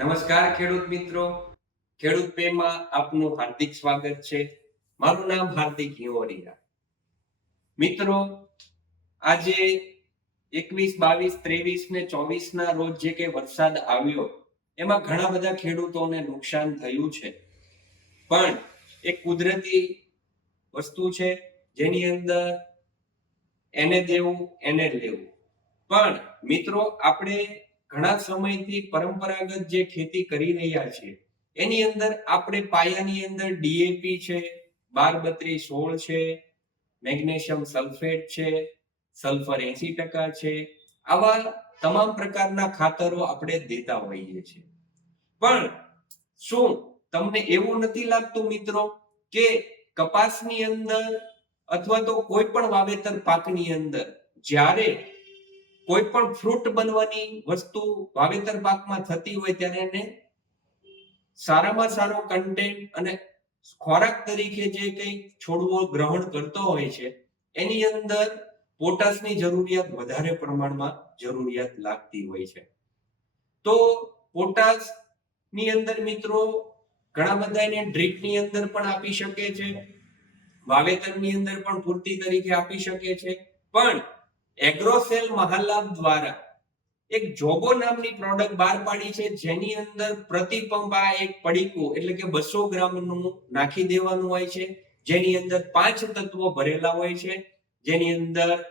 નમસ્કાર ખેડૂત મિત્રો. ખેડૂત પેમાં આપનું હાર્દિક સ્વાગત છે. મારું નામ હાર્દિક હિંવરિયા. મિત્રો, આજે એકવીસ, બાવીસ, ત્રેવીસ ને ચોવીસ ના રોજ જે કે વરસાદ આવ્યો, એમાં ઘણા બધા ખેડૂતોને નુકસાન થયું છે. પણ એક કુદરતી વસ્તુ છે, જેની અંદર એને દેવું, એને લેવું. પણ મિત્રો, આપણે ઘણા સમયથી પરંપરાગત જે ખેતી કરી રહ્યા છીએ એની અંદર આપણે પાયાની અંદર ડીએપી છે બાર બત્રી સોળ છે, મેગ્નેશિયમ સલ્ફેટ છે, સલ્ફર એસી ટકા છે, આવા તમામ પ્રકારના ખાતરો આપણે દેતા હોઈએ છીએ. પણ શું તમને એવું નથી લાગતું મિત્રો કે કપાસની અંદર અથવા તો કોઈ પણ વાવેતર પાકની અંદર જ્યારે કોઈ પણ ફ્રૂટ બનવાની વસ્તુ વાવેતર પાકમાં થતી હોય ત્યારે એને સારામાં સારો કન્ટેન્ટ અને ખોરાક તરીકે જે કંઈ છોડવો, ગ્રહણ કરતો હોય છે, એની અંદર પોટાશની જરૂરિયાત વધારે પ્રમાણમાં જરૂરિયાત લાગતી હોય છે. તો પોટાશની અંદર મિત્રો ઘણા બધા એને ડ્રીપની અંદર પણ આપી શકે છે, વાવેતરની અંદર પણ પૂર્તિ તરીકે આપી શકે છે, પણ એગ્રોસેલ મહાલાભ દ્વારા એક જોગો નામની પ્રોડક્ટ બહાર પાડી છે. જેની અંદર પ્રતિ પંપ એક પડીકું, એટલે કે બસો ગ્રામનું નાખી દેવાનું હોય છે. જેની અંદર પાંચ તત્વો ભરેલા હોય છે. જેની અંદર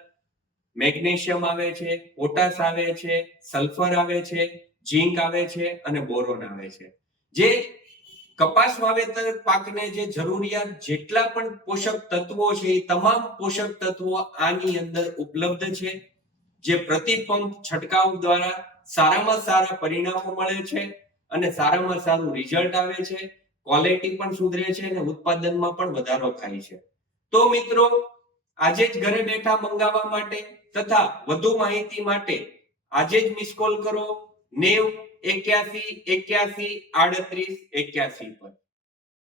મેગ્નેશિયમ આવે છે, પોટાશ આવે છે, સલ્ફર આવે છે, ઝીંક આવે છે અને બોરોન આવે છે. જે કપાસ વાવેતર પાકને જે જરૂરિયાત જેટલા પણ પોષક તત્વો છે, એ તમામ પોષક તત્વો આની અંદર ઉપલબ્ધ છે, જે પ્રતિ પંપ છંટકાવ દ્વારા સારામાં સારા પરિણામો મળે છે અને સારામાં સારું રિઝલ્ટ આવે છે ક્વોલિટી પણ સુધરે છે અને ઉત્પાદનમાં પણ વધારો થાય છે. તો મિત્રો, આજે જ ઘરે બેઠા મંગાવવા માટે તથા વધુ માહિતી માટે આજે જ મિસ કોલ કરો. નેવ એક્યાસી એક્યાસી આડત્રીસ એક્યાસી પર.